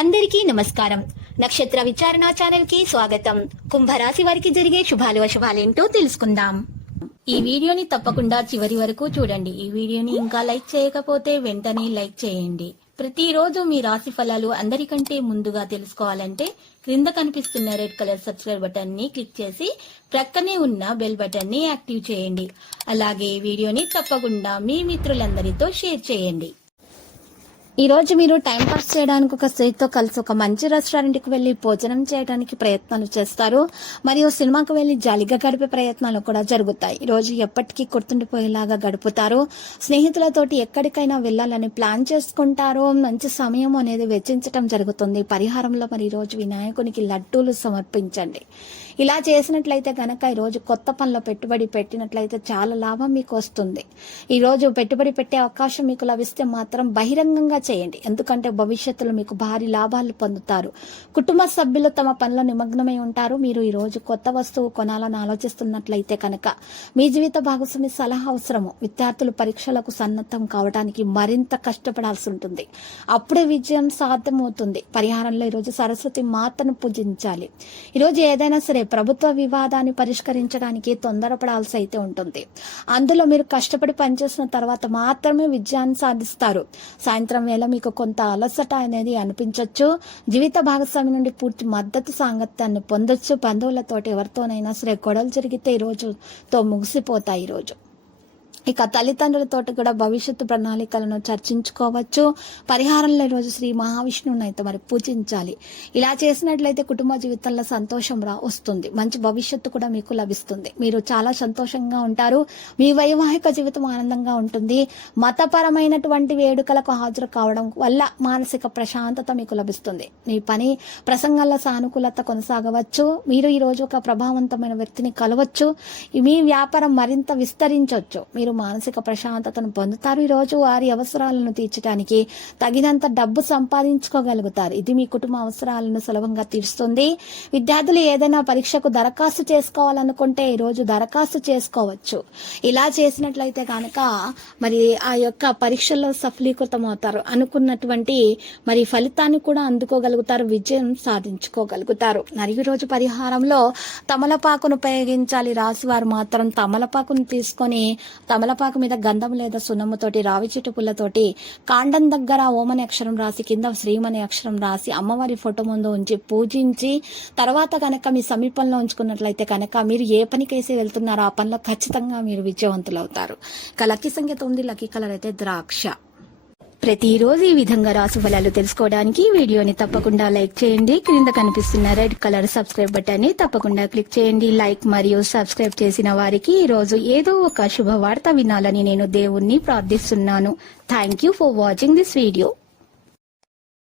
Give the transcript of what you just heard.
అందరికీ నమస్కారం. నక్షత్ర విచారణ ఛానల్ కి స్వాగతం. కుంభరాశి వారికి జరిగే శుభాలు అశుభాలేంటో తెలుసుకుందాం. ఈ వీడియోని తప్పకుండా చివరి వరకు చూడండి. ఈ వీడియోని ఇంకా లైక్ చేయకపోతే వెంటనే లైక్ చేయండి. ప్రతిరోజు మీ రాశి ఫలాలు అందరికంటే ముందుగా తెలుసుకోవాలంటే క్రింద కనిపిస్తున్న రెడ్ కలర్ సబ్స్క్రైబ్ బటన్ ని క్లిక్ చేసి ప్రక్కనే ఉన్న బెల్ బటన్ ని యాక్టివ్ చేయండి. అలాగే ఈ వీడియోని తప్పకుండా మీ మిత్రులందరితో షేర్ చేయండి. ఈ రోజు మీరు టైం పాస్ చేయడానికి ఒక స్త్రీతో కలిసి ఒక మంచి రెస్టారెంట్ కి వెళ్లి భోజనం చేయడానికి ప్రయత్నాలు చేస్తారు. మరియు సినిమాకు వెళ్లి జాలీగా గడిపే ప్రయత్నాలు కూడా జరుగుతాయి. ఈ రోజు ఎప్పటికీ గుర్తుండిపోయేలాగా గడుపుతారు. స్నేహితులతోటి ఎక్కడికైనా వెళ్లాలని ప్లాన్ చేసుకుంటారు. మంచి సమయం అనేది వెచ్చించడం జరుగుతుంది. పరిహారంలో మరి ఈ రోజు వినాయకునికి లడ్డూలు సమర్పించండి. ఇలా చేసినట్లయితే గనక ఈ రోజు కొత్త పనిలో పెట్టుబడి పెట్టినట్లయితే చాలా లాభం మీకు వస్తుంది. ఈ రోజు పెట్టుబడి పెట్టే అవకాశం మీకు లభిస్తే మాత్రం బహిరంగంగా చేయండి. ఎందుకంటే భవిష్యత్తులో మీకు భారీ లాభాలు పొందుతారు. కుటుంబ సభ్యులు తమ పనిలో నిమగ్నమై ఉంటారు. మీరు ఈ రోజు కొత్త వస్తువు కొనాలని ఆలోచిస్తున్నట్లయితే కనుక మీ జీవిత భాగస్వామి సలహా అవసరము. విద్యార్థులు పరీక్షలకు సన్నద్ధం కావడానికి మరింత కష్టపడాల్సి ఉంటుంది. అప్పుడే విజయం సాధ్యమవుతుంది. పరిహారంలో ఈరోజు సరస్వతి మాతను పూజించాలి. ఈరోజు ఏదైనా సరే ప్రభుత్వ వివాదాన్ని పరిష్కరించడానికి తొందరపడాల్సి అయితే ఉంటుంది. అందులో మీరు కష్టపడి పనిచేసిన తర్వాత మాత్రమే విజయాన్ని సాధిస్తారు. సాయంత్రం వేళ మీకు కొంత అలసట అనేది అనిపించవచ్చు. జీవిత భాగస్వామి నుండి పూర్తి మద్దతు సాంగత్యాన్ని పొందొచ్చు. బంధువులతోటి ఎవరితోనైనా సరే గొడవలు జరిగితే ఈ రోజుతో ముగిసిపోతాయి. ఈ రోజు ఇక తల్లిదండ్రులతో కూడా భవిష్యత్తు ప్రణాళికలను చర్చించుకోవచ్చు. పరిహారంలో ఈరోజు శ్రీ మహావిష్ణువుని అయితే మరి పూజించాలి. ఇలా చేసినట్లయితే కుటుంబ జీవితంలో సంతోషం వస్తుంది. మంచి భవిష్యత్తు కూడా మీకు లభిస్తుంది. మీరు చాలా సంతోషంగా ఉంటారు. మీ వైవాహిక జీవితం ఆనందంగా ఉంటుంది. మతపరమైనటువంటి వేడుకలకు హాజరు కావడం వల్ల మానసిక ప్రశాంతత మీకు లభిస్తుంది. మీ పని ప్రసంగాల్లో సానుకూలత కొనసాగవచ్చు. మీరు ఈ రోజు ఒక ప్రభావవంతమైన వ్యక్తిని కలవచ్చు. మీ వ్యాపారం మరింత విస్తరించవచ్చు. మీరు మానసిక ప్రశాంతతను పొందుతారు. ఈ రోజు వారి అవసరాలను తీర్చడానికి తగినంత డబ్బు సంపాదించుకోగలుగుతారు. ఇది మీ కుటుంబ అవసరాలను సులభంగా తీరుస్తుంది. విద్యార్థులు ఏదైనా పరీక్షకు దరఖాస్తు చేసుకోవాలనుకుంటే ఈ రోజు దరఖాస్తు చేసుకోవచ్చు. ఇలా చేసినట్లయితే కనుక మరి ఆ యొక్క పరీక్షల్లో సఫలీకృతం అవుతారు. అనుకున్నటువంటి మరి ఫలితాన్ని కూడా అందుకోగలుగుతారు. విజయం సాధించుకోగలుగుతారు. మరియు ఈ రోజు పరిహారంలో తమలపాకును ఉపయోగించాలి. రాశివారు మాత్రం తమలపాకును తీసుకొని తమలపాకు మీద గంధం లేదా సున్నముతోటి రావి చెట్టు పుల్లతోటి కాండం దగ్గర ఓం అనే అక్షరం రాసి కింద శ్రీం అనే అక్షరం రాసి అమ్మవారి ఫోటో ముందు ఉంచి పూజించి తర్వాత కనుక మీ సమీపంలో ఉంచుకున్నట్లయితే కనుక మీరు ఏ పనికైతే వెళ్తున్నారో ఆ పనిలో ఖచ్చితంగా మీరు విజయవంతులు అవుతారు. ఇక లక్కీ సంఖ్య 9, లక్కీ కలర్ అయితే ద్రాక్ష. ప్రతిరోజు ఈ విధంగా రాశి ఫలాలు తెలుసుకోవడానికి వీడియోని తప్పకుండా లైక్ చేయండి. క్రింద కనిపిస్తున్న రెడ్ కలర్ సబ్స్క్రైబ్ బటన్ ని తప్పకుండా క్లిక్ చేయండి. లైక్ మరియు సబ్స్క్రైబ్ చేసిన వారికి ఈ రోజు ఏదో ఒక శుభవార్త వినాలని నేను దేవుణ్ణి ప్రార్థిస్తున్నాను. Thank you for watching this video.